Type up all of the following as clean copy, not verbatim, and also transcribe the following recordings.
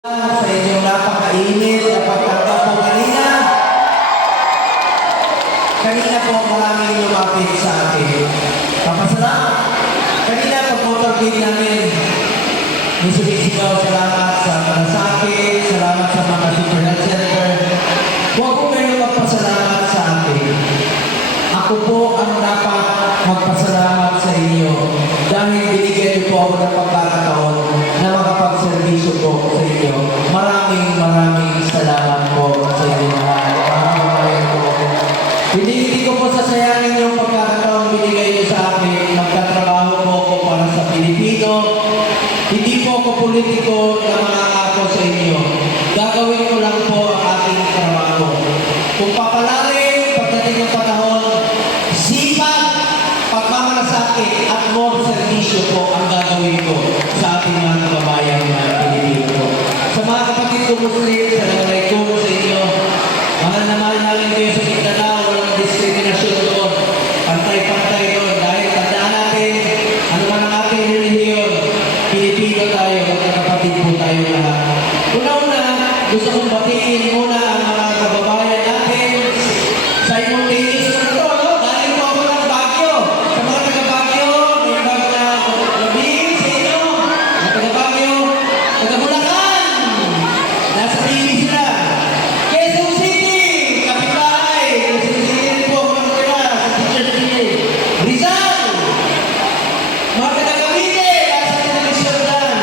Sa inyong napakainit na pagtanggap po kanina. Kanina po maraming lumapit sa akin. Papasalamat. Kanina pag-motorcade namin, may sumisigaw, salamat sa malasakit, salamat sa mga super health center. Huwag po kayo magpasalamat sa akin. Ako po ang dapat magpasalamat sa inyo dahil binigyan niyo po ako ng pagkakataon na makapagservisyo po sa inyo. Maraming salamat po sa inyo lahat. Hindi ko po sasayangin yung pagkakataon binigay niyo sa akin. Magtatrabaho po ako para sa Pilipino. Hindi po ako politiko na mangangako sa inyo. Gagawin ko lang po ang aking trabaho. Kung papalarin, pagdating ng panahon, sipag, pagmamalasakit at more servisyo po ang gagawin ko sa ating mga kababayan na Pilipino. Sa mga kapatid ko Muslim, Assalamualaikum sa inyo. Mahal na mahal namin kayo sa Mindanao, walang diskriminasyon doon. Pantay-pantay doon dahil tandaan natin, ano man ang ating relihiyon, Pilipino tayo, magkakapatid po tayo lahat. Una-una, gusto kong batiin muna ang mga kababayan natin sa simultaneous na ito, no? Galing po ako ng Baguio. Sa mga taga-Baguio, may bago na labing sa inyo. Mga taga-Baguio, taga-Bulacan. Nasa TV sila. Quezon City, kapitbahay. Quezon City rin po ako nakatira sa Teacher City. Rizal. Mga taga-Cavite, nasa television lang.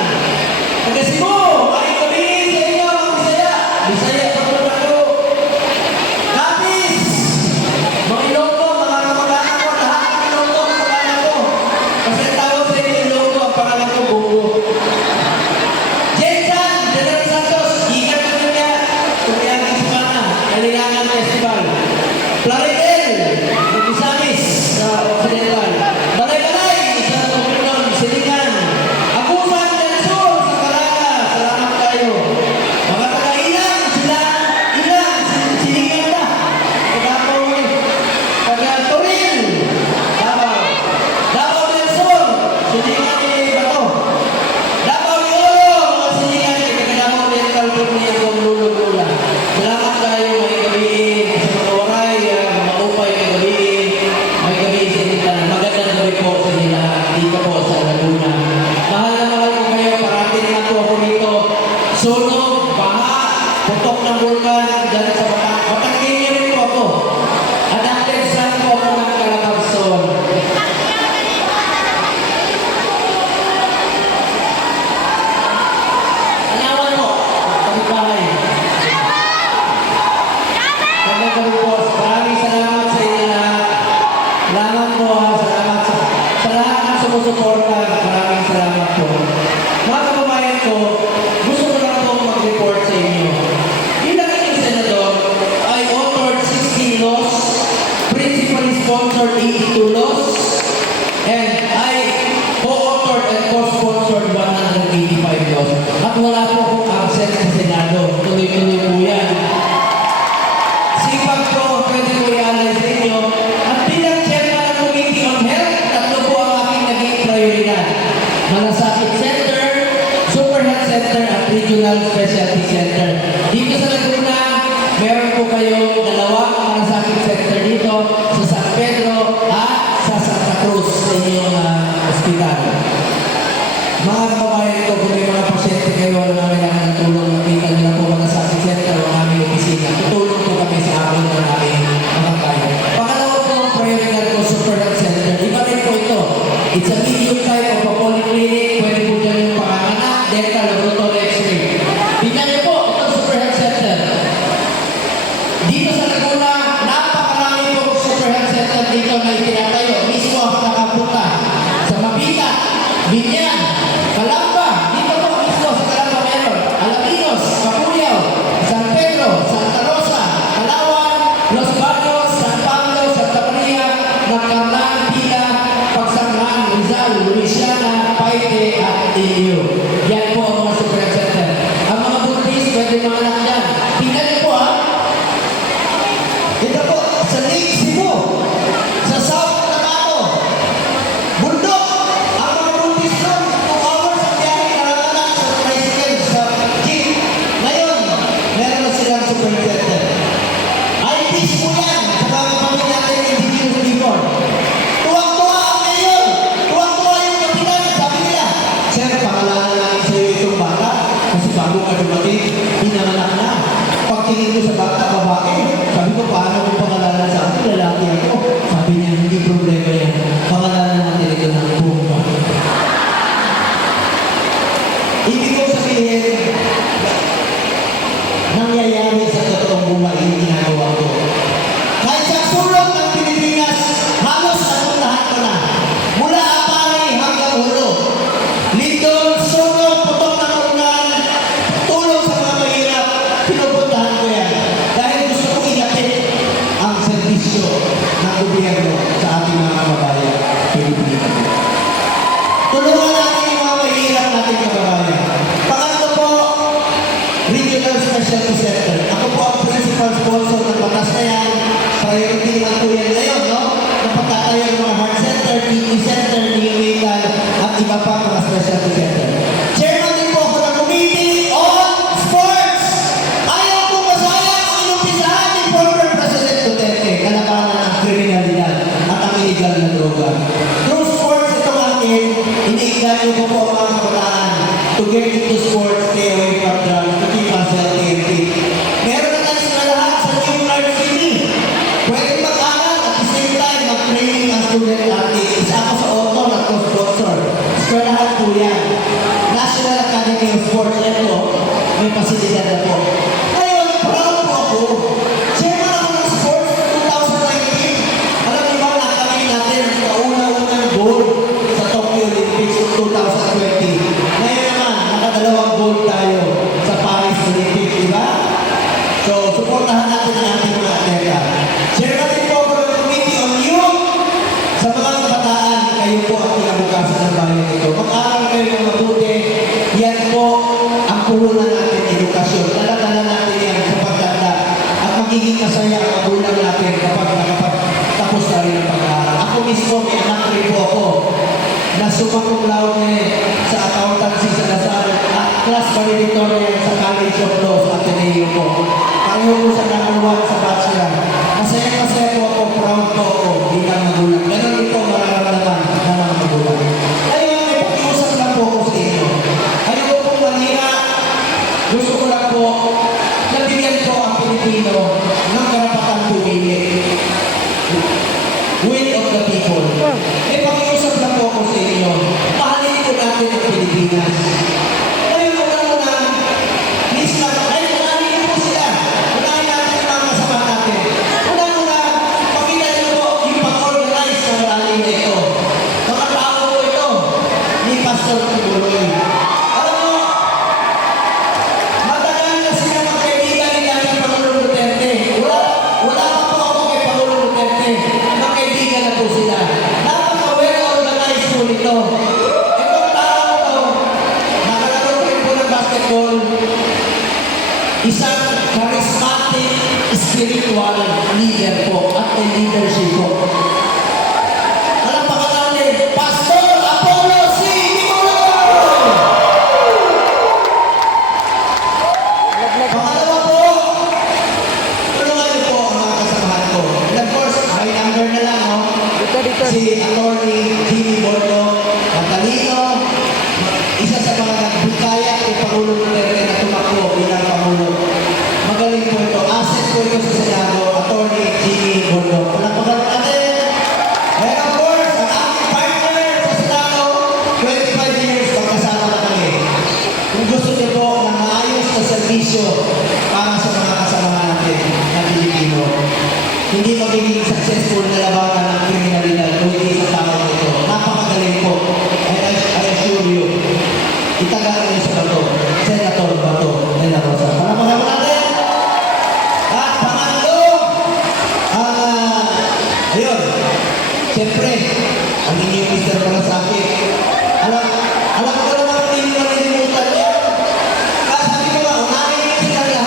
Taga-Cebu, ay kami sa inyo, mga Bisaya. Bisaya, pagkakalo. Kapis. Mga Ilonggo, mga kamag-anak ko, lahat ng Ilonggo, kamag-anak ko. Kasi ang tawag sa inyo Ilonggo, ang pangalan ko, Bungo. Jensan, General Santos, gigan ko niya. Tumiyagi sa Pana, Kalilangan Festival. Plaridel, Misamis, sa Occidental. Balay-balay, sa Topilon, Silingan. Agusan del Sur, sa Caraga, salamat kayo. Mga taga-ilang, sila, ilang, Silingan na. Taga-Toril, Davao. Davao del Sur, Silingan ni Bato. Davao de Oro, mga Silingan ni Taga-Davao del California, kung lulog-lula. Salamat kayo, may gabiin sa mga waray, mga upay, may gabiin. May gabiin sa inyo. Magandang gabi po sa inyo lahat. Dito po sa Laguna. Mahal na mahal ko kayo, parati na po ako dito. Sunog, baha, putok ng vulkan, dyan sa Batangginyo rin po ako. Adapted son po ako ng Calabazon. Anawan mo, kapitbahay. Magandang gabi po. Maraming salamat sa inyo lahat. Salamat po ha. Salamat sa lahat ng sumusuporta. Maraming salamat po. Mga kababayan ko, gusto ko lang po mag-report sa inyo. Bilang inyong senador, I authored 16 laws, principally sponsored 82 laws, and I co-authored and co-sponsored 185 laws. At wala po akong absent sa Senado. Tuloy-tuloy po yan. Sipag ko, pwede ko i-alay sa inyo. At bilang chairman ng Committee on Health, tatlo po ang aking naging prioridad. Malasakit Center, Super Health Center, at Regional Specialty Center. Dito sa Laguna, meron po kayong dalawang malasakit center dito sa San Pedro at sa Santa Cruz sa inyong ospital. Mga kababayan ko, kung may mga pasyente kayo na kailangan ng tulong, nakita nila po malasakit center o aming opisina. Tutulong po kami sa amin na namin makakaya. Pangalawa po ang prioridad ko, Super Health Center. Iba rin po ito. It's a medium type of a polyclinic. Pwede po dyan yung panganganak, dental, laboratory, x-ray. Tingnan niyo po, itong Superintendent. Ay, peace po yan sa mga kapatid natin ng Indigenous people. Tuwang-tuwa ang mayor. Tuwang-tuwa yung kapitan. Sabi nila, Sir, pangalanan namin sa iyo itong bata. Kasi bago ka dumating, pinanganak na. Pagtingin ko sa bata, babae. Sabi ko, paano kung pangalanan sa akin? Lalaki ako. Sabi niya, hindi problema yan. Pangalanan natin ito ng bomba. Ibig ko sabihin, nangyayari sa totoong buhay yung ginagawa ko. Kahit sa sulok ng Pilipinas, halos napuntahan ko na. Mula Apari hanggang Ulo. Lindol, sulok, putok ng ulan, tulong sa mga mahirap, pinupuntahan ko yan. Dahil gusto ko ilapit ang serbisyo ng gobyerno sa ating mga kababayan Pilipino. Tulungan natin yung mga mahirap natin kababayan. Pangatlo po, Regional Specialty Center. Ako po ang principal sponsor ng batas na yan. Priority naman po yan ngayon, no? Napagtatayo ng mga heart center, kidney center, neonatal, at iba pa mga specialty center. Chairman din po ako ng Committee on Sports. Ayaw po masayang ang inumpisahan ni former President Duterte, kalabanan ng kriminalidad at ang illegal na droga. Through sports itong akin, iniignan niyo po ang mga kabataan to get into sports, stay away from drugs, to keep us healthy and fit. Meron na tayo sa lahat sa New Clark City. Pwede mag-aral at the same time mag-training ang student athletes. Isa ako sa auto na co-sponsor. Eskwelahan po yan. National Academy of Sports. Ito, may pasilidad na po. Ngayon, proud po ako. Chairman ako ng sports sa 2019. Alam niyo ba, nakamit natin ang kauna-unang gold sa Tokyo Olympics ng 2020. Ngayon naman, nakadalawang gold tayo sa Paris Olympics, di ba? So, suportahan natin ang ating mga atleta. Chairman din po ako ng Committee on Youth. Sa mga kabataan, kayo po ang kinabukasan ng bayan ito. Mag-aaral kayo ng mabuti. Yan po ang puhunan natin edukasyon. Dala-dala natin yan sa pagtanda. At magiging masaya ang magulang natin kapag nakapagtapos na rin ang pag-aaral. Ako mismo, may anak rin po ako na sumang laude sa accountancy sa Lasal at class valedictorian sa College of Law sa Ateneo po. Pareho po sa number 1 sa bachelor. Masaya po ako, proud po ako bilang magulang. Ganon din po mararamdaman ng mga magulang. Ngayon, may pakiusap lang po ako sa inyo. Ayoko pong manira. Gusto ko lang po na bigyan po ang Pilipino ng karapatang pumili. Will of the people. May pakiusap lang po ako sa inyo. Mahalin po natin ang Pilipinas. Ngayon, una-una, please lang, ay, unahin po sila. Unahin natin ang mga kasama natin. Una-una, pakita niyo po yung pag-organize ng rally na ito. Mga tao po ito ni Pastor Tubuloy. Alam mo, matagal na sila magkaibigan ni dating Pangulong Duterte. Wala pa po ako kay Pangulong Duterte. Magkaibigan na po sila. Napaka-well-organized po nito. Itong tao to, nakalaro rin po ng basketball. Isang charismatic, spiritual leader po at may leadership po. Alam pa ka natin, Pastor Apollo C. Timuloy! Pangalawa po, tulungan niyo po ang mga kasamahan ko. And of course, may number na lang, no? Si Atty. Jimmy Bordo, matalino, isa sa mga nagbukaya kay Pangulong Duterte na tumakbo bilang Pangulo. Magaling po ito. Asset po ito sa Senado, Atty. Jimmy Bordo. Palapagan natin. And of course, ang aking partner sa Senado, 25 years, magkasama na kami. Kung gusto niyo po ng maayos na serbisyo para sa mga kasama natin na Pilipino, hindi magiging successful na labanan ng kriminalidad kung hindi sa tao ito. Napakagaling po. And I assure you, itagal niyo sa Bato, Senator Bato de la Rosa. Palapagan natin! At pangatlo, ayun, siyempre, ang inyong Mr. Malasakit. Alam ko naman hindi nyo malilimutan yan. Sabi ko nga, unahin niyo sila lahat.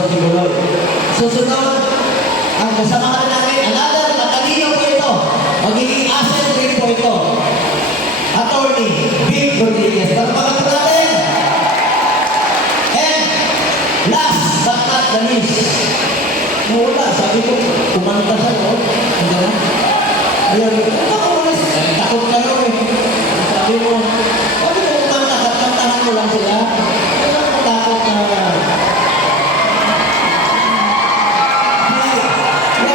Pastor Tiguloy. Susunod, ang kasamahan namin, another, matalino po ito. Magiging asset rin po ito. Attorney, Vic Rodriguez. Palakpakan po natin. And last but not the least, wala, sabi ko, kumanta siya, no? Hindi na. Ayun, ako umalis. Takot kayo eh. Sabi mo,